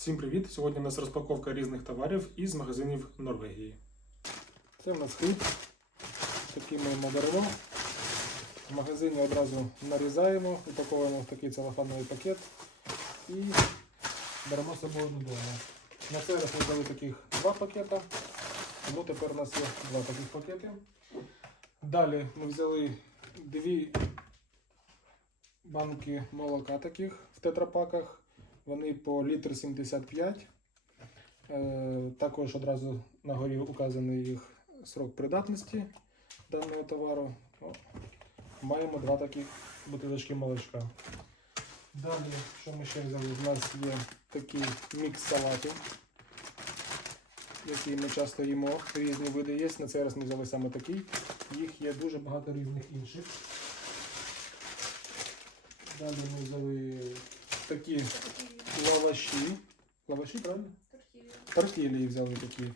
Всім привіт! Сьогодні у нас розпаковка різних товарів із магазинів Норвегії. Це в нас хліб. Такий ми беремо. В магазині одразу нарізаємо, упаковуємо в такий целофановий пакет і беремо з собою додому. На це раз ми взяли таких два пакета, тому тепер у нас є два таких пакети. Далі ми взяли дві банки молока таких в тетрапаках. Вони по літр 75. Е, Також одразу на горі указаний їх срок придатності даного товару. Маємо два такі бутилочки молочка. Далі, що ми ще взяли? У нас є такий мікс салатів, який ми часто їмо. Різні види є. На цей раз ми взяли саме такий. Їх є дуже багато різних інших. Далі ми взяли такі лаваші. Лаваші, правильно? Тортілії взяли такі.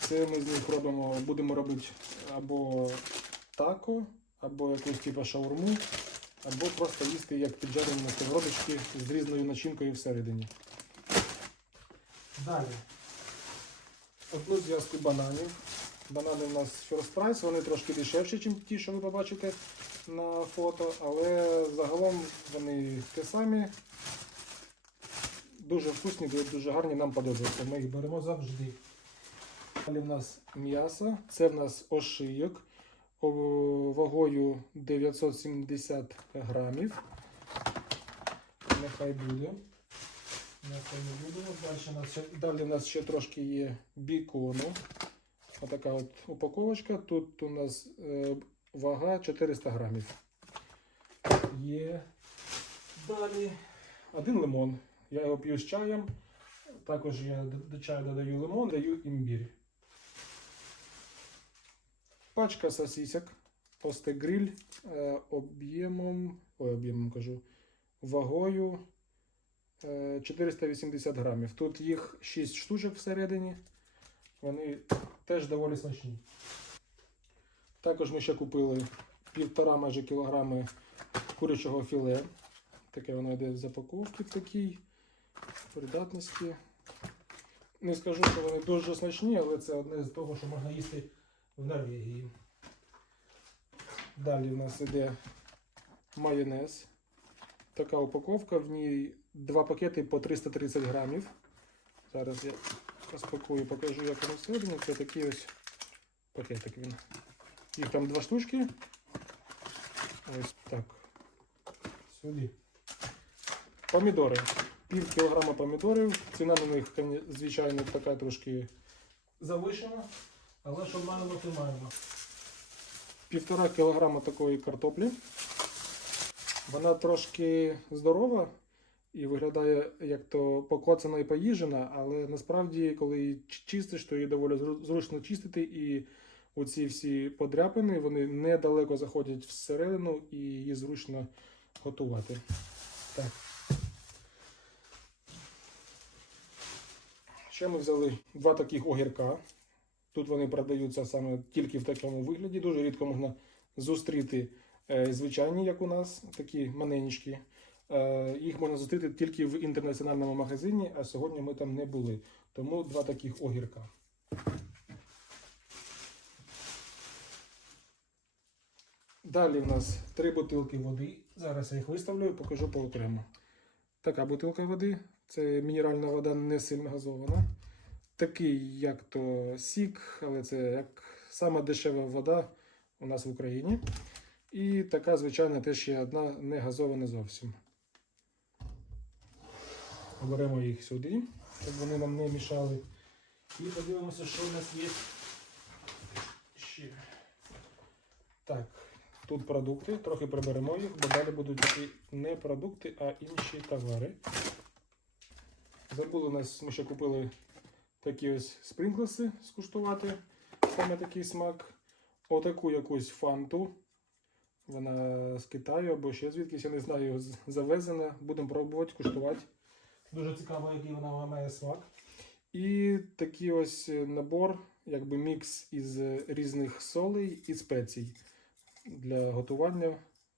Це ми з них робимо, будемо робити або тако, або якусь типу шаурму, або просто їсти як піджарені на сковородочки з різною начинкою всередині. Далі. Одну зв'язку бананів. Банани у нас First Price, вони трошки дешевші, ніж ті, що ви побачите на фото, але загалом вони те самі. Дуже вкусні, дуже гарні, нам подобаються. Ми їх беремо завжди. Далі в нас м'ясо. Це в нас ошийок вагою 970 грамів. Нехай буде. Нехай не буде. Далі у нас ще, далі у нас ще трошки є бікону. Отака от упаковочка. Тут у нас е, вага 400 грамів. Є. Далі один лимон. Я його п'ю з чаєм. Також я до чаю додаю лимон, даю імбір. Пачка сосисок. Остегриль е, об'ємом, ой, об'ємом кажу, вагою е, 480 грамів. Тут їх 6 штучок всередині. Вони теж доволі смачні. Також ми ще купили півтора майже кілограми курячого філе. Таке воно йде в запаковці в такій придатності. Не скажу, що вони дуже смачні, але це одне з того, що можна їсти в Норвегії. Далі в нас іде майонез. Така упаковка, в ній два пакети по 330 грамів. Зараз я розпакую, покажу, як воно всередині. Це такий ось пакетик він. Їх там два штучки. Ось так. Сюди. Помідори. Пів кілограма помідорів. Ціна на них, звичайно, така трошки завишена. Але що маємо, то маємо. Півтора кілограма такої картоплі. Вона трошки здорова і виглядає як то покоцана і поїжена, але насправді, коли її чистиш, то її доволі зручно чистити. І оці всі подряпини вони недалеко заходять всередину і її зручно готувати. Так. Ще ми взяли два таких огірка. Тут вони продаються саме тільки в такому вигляді. Дуже рідко можна зустріти е, звичайні, як у нас, такі маленькі. Е, їх можна зустріти тільки в інтернаціональному магазині, а сьогодні ми там не були. Тому два таких огірка. Далі в нас три бутилки води. Зараз я їх виставлю і покажу по окремо. Така бутилка води. Це мінеральна вода не сильно газована. Такий, як то сік, але це як сама дешева вода у нас в Україні. І така, звичайно, теж є одна не газована зовсім. Оберемо їх сюди, щоб вони нам не мішали. І подивимося, що у нас є ще. Так, тут продукти, трохи приберемо їх, бо далі будуть такі не продукти, а інші товари. Забули нас, ми ще купили такі ось спринклеси скуштувати. Саме такий смак. Отаку якусь фанту. Вона з Китаю або ще звідкись, я не знаю, завезена. Будемо пробувати, куштувати. Дуже цікаво, який вона має смак. І такий ось набор, якби мікс із різних солей і спецій для готування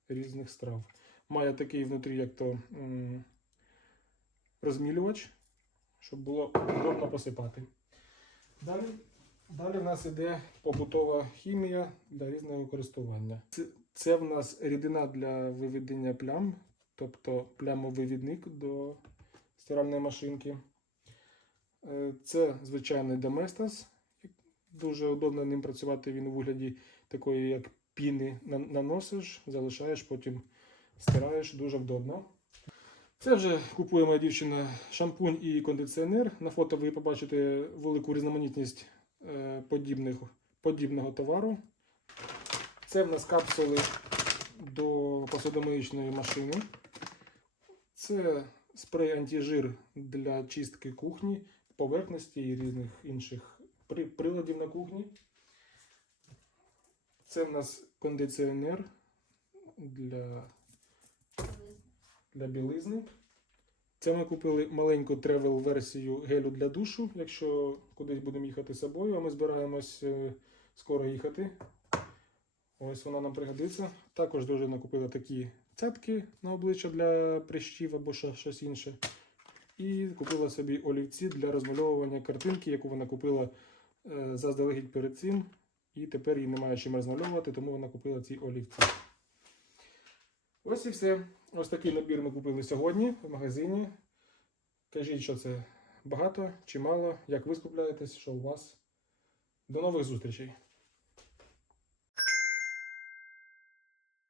різних страв. Має такий внутрі, як то розмілювач. щоб було удобно посипати. Далі, далі в нас іде побутова хімія для різного користування. Це, це в нас рідина для виведення плям, тобто плямовивідник до стиральної машинки. Е, Це звичайний доместос. Дуже удобно ним працювати він у вигляді такої, як піни наносиш, залишаєш, потім стираєш дуже вдобно. Це вже купує моя дівчина шампунь і кондиціонер. На фото ви побачите велику різноманітність е, подібних, подібного товару. Це в нас капсули до посудомиючної машини. Це спрей антижир для чистки кухні, поверхності і різних інших приладів на кухні. Це в нас кондиціонер для для білизни. Це ми купили маленьку тревел-версію гелю для душу, якщо кудись будемо їхати з собою, а ми збираємось е, скоро їхати. Ось вона нам пригодиться. Також дружина купила такі цятки на обличчя для прищів або щось інше. І купила собі олівці для розмальовування картинки, яку вона купила е, заздалегідь перед цим. І тепер їй немає чим розмальовувати, тому вона купила ці олівці. Ось і все. Ось такий набір ми купили сьогодні в магазині. Кажіть, що це багато чи мало, як ви скупляєтесь, що у вас. До нових зустрічей!